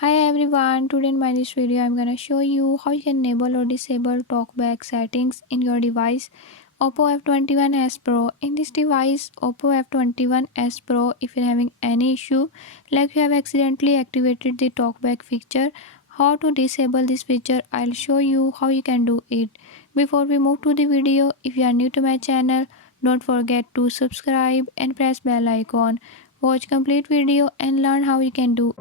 Hi everyone, today in my this video I'm gonna show you how you can enable or disable talkback settings in your device Oppo F21s Pro. In this device Oppo F21s Pro, if you're having any issue like you have accidentally activated the talkback feature, how to disable this feature, I'll show you how you can do it. Before we move to the video, if you are new to my channel, don't forget to subscribe and press bell icon. Watch complete video and learn how you can do